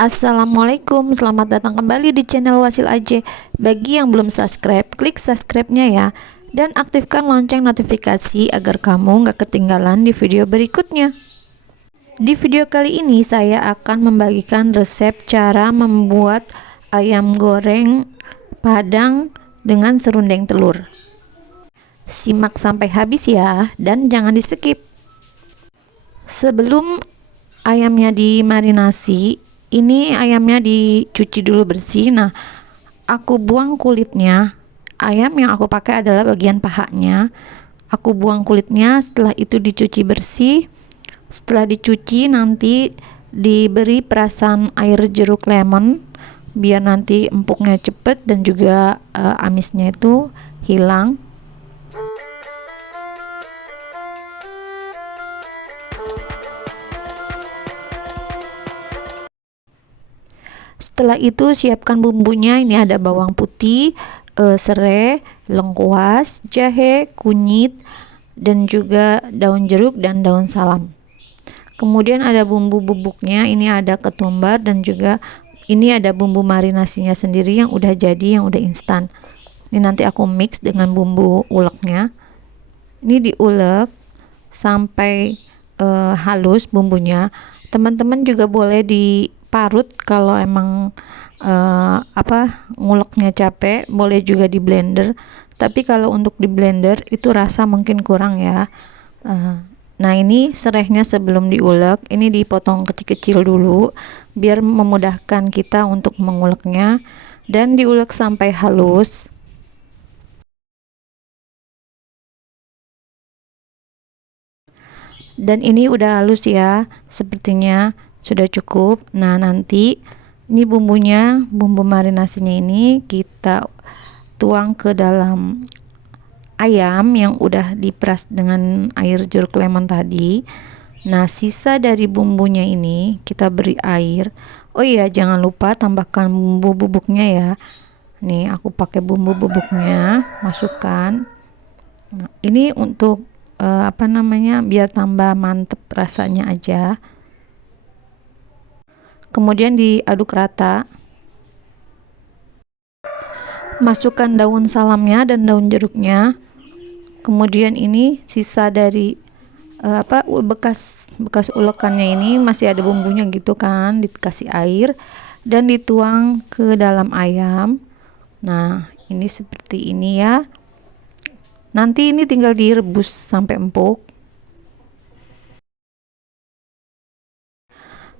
Assalamualaikum, selamat datang kembali di channel Wasil Aja. Bagi yang belum subscribe, klik subscribe-nya ya. Dan aktifkan lonceng notifikasi agar kamu gak ketinggalan di video berikutnya. Di video kali ini saya akan membagikan resep cara membuat ayam goreng Padang dengan serundeng telur. Simak sampai habis ya, dan jangan di skip. Sebelum ayamnya dimarinasi, ini ayamnya dicuci dulu bersih. Nah, aku buang kulitnya. Ayam yang aku pakai adalah bagian pahanya. Aku buang kulitnya, setelah itu dicuci bersih. Setelah dicuci nanti diberi perasan air jeruk lemon biar nanti empuknya cepet dan juga amisnya itu hilang. Setelah itu siapkan bumbunya. Ini ada bawang putih, serai, lengkuas, jahe, kunyit, dan juga daun jeruk dan daun salam. Kemudian ada bumbu bubuknya. Ini ada ketumbar dan juga ini ada bumbu marinasinya sendiri yang udah jadi, yang udah instan. Ini nanti aku mix dengan bumbu uleknya. Ini diulek sampai halus bumbunya. Teman-teman juga boleh diparut kalau emang nguleknya capek, boleh juga di blender. Tapi kalau untuk di blender itu rasa mungkin kurang ya. Nah, ini serehnya sebelum diulek, ini dipotong kecil-kecil dulu biar memudahkan kita untuk menguleknya, dan diulek sampai halus. Dan ini udah halus ya, sepertinya sudah cukup. Nah, nanti ini bumbunya, bumbu marinasinya ini kita tuang ke dalam ayam yang udah diperas dengan air jeruk lemon tadi. Nah, sisa dari bumbunya ini kita beri air. Oh iya, jangan lupa tambahkan bumbu bubuknya ya. Nih, aku pakai bumbu bubuknya, masukkan. Nah, ini untuk biar tambah mantep rasanya aja. Kemudian diaduk rata. Masukkan daun salamnya dan daun jeruknya. Kemudian ini sisa dari bekas ulekannya ini masih ada bumbunya gitu kan, dikasih air dan dituang ke dalam ayam. Nah, ini seperti ini ya. Nanti ini tinggal direbus sampai empuk.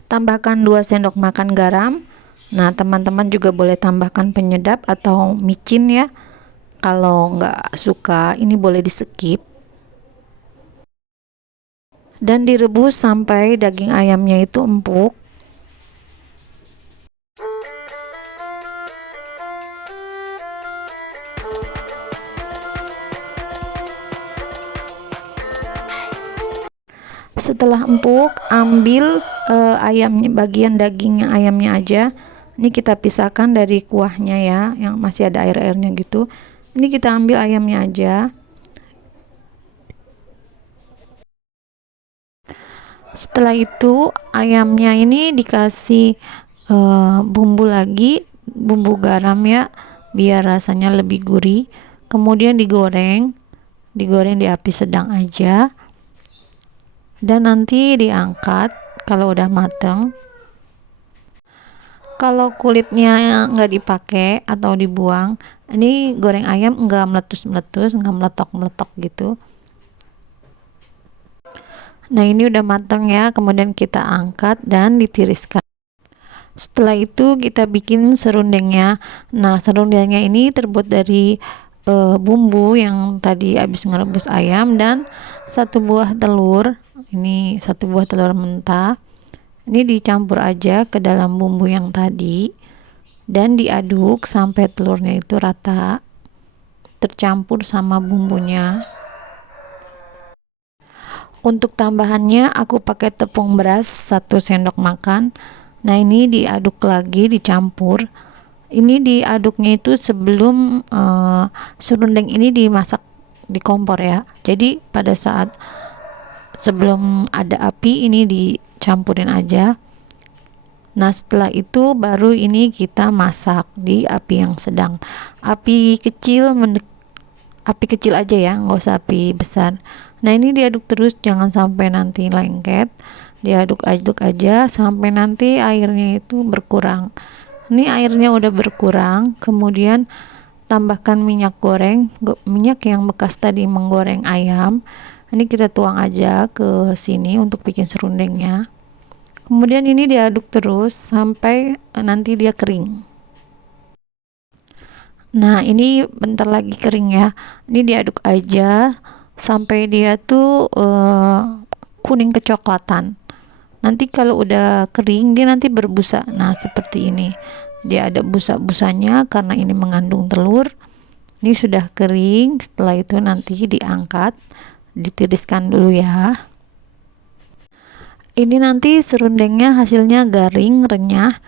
Tambahkan 2 sendok makan garam. Nah, teman-teman juga boleh tambahkan penyedap atau micin ya. Kalau nggak suka, ini boleh di skip. Dan direbus sampai daging ayamnya itu empuk. Setelah empuk, ambil ayamnya, bagian dagingnya ayamnya aja. Ini kita pisahkan dari kuahnya ya, yang masih ada air-airnya gitu. Ini kita ambil ayamnya aja. Setelah itu ayamnya ini dikasih bumbu lagi, bumbu garam ya, biar rasanya lebih gurih. Kemudian digoreng di api sedang aja. Dan nanti diangkat kalau udah mateng. Kalau kulitnya nggak dipakai atau dibuang, ini goreng ayam nggak meletus-meletus, nggak meletok-meletok gitu. Nah, ini udah mateng ya, kemudian kita angkat dan ditiriskan. Setelah itu kita bikin serundengnya. Nah, serundengnya ini terbuat dari bumbu yang tadi habis ngerebus ayam dan 1 buah telur. Ini 1 buah telur mentah. Ini dicampur aja ke dalam bumbu yang tadi dan diaduk sampai telurnya itu rata tercampur sama bumbunya. Untuk tambahannya aku pakai tepung beras 1 sendok makan. Nah, ini diaduk lagi, dicampur. Ini diaduknya itu sebelum serundeng ini dimasak di kompor ya. Jadi pada saat sebelum ada api ini dicampurin aja. Nah, setelah itu baru ini kita masak di api yang sedang. Api kecil api kecil aja ya, nggak usah api besar. Nah, ini diaduk terus, jangan sampai nanti lengket. Diaduk-aduk aja sampai nanti airnya itu berkurang. Ini airnya udah berkurang, kemudian tambahkan minyak goreng, minyak yang bekas tadi menggoreng ayam. Ini kita tuang aja ke sini untuk bikin serundengnya. Kemudian ini diaduk terus sampai nanti dia kering. Nah, ini bentar lagi kering ya. Ini diaduk aja sampai dia tuh kuning kecoklatan. Nanti kalau udah kering dia nanti berbusa. Nah, seperti ini. Dia ada busa-busanya karena ini mengandung telur. Ini sudah kering. Setelah itu nanti diangkat, ditiriskan dulu ya. Ini nanti serundengnya hasilnya garing, renyah.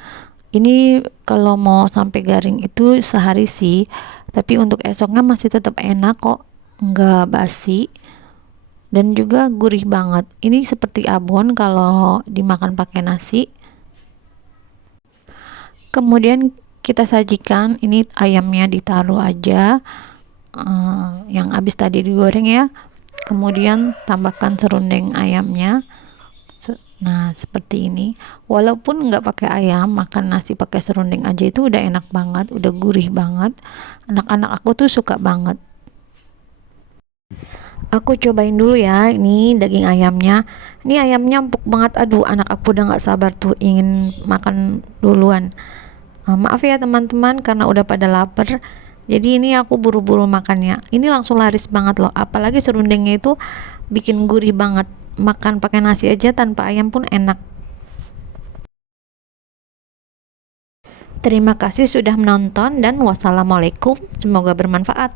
Ini kalau mau sampai garing itu sehari sih, tapi untuk esoknya masih tetap enak kok, nggak basi dan juga gurih banget. Ini seperti abon kalau dimakan pakai nasi. Kemudian kita sajikan, ini ayamnya ditaruh aja yang habis tadi digoreng ya. Kemudian tambahkan serundeng ayamnya. Nah, seperti ini. Walaupun nggak pakai ayam, makan nasi pakai serundeng aja itu udah enak banget, udah gurih banget. Anak-anak aku tuh suka banget. Aku cobain dulu ya, ini daging ayamnya. Ini ayamnya empuk banget. Aduh, anak aku udah nggak sabar tuh ingin makan duluan. Maaf ya teman-teman karena udah pada lapar. Jadi ini aku buru-buru makannya. Ini langsung laris banget loh. Apalagi serundengnya itu bikin gurih banget. Makan pakai nasi aja tanpa ayam pun enak. Terima kasih sudah menonton dan wassalamualaikum. Semoga bermanfaat.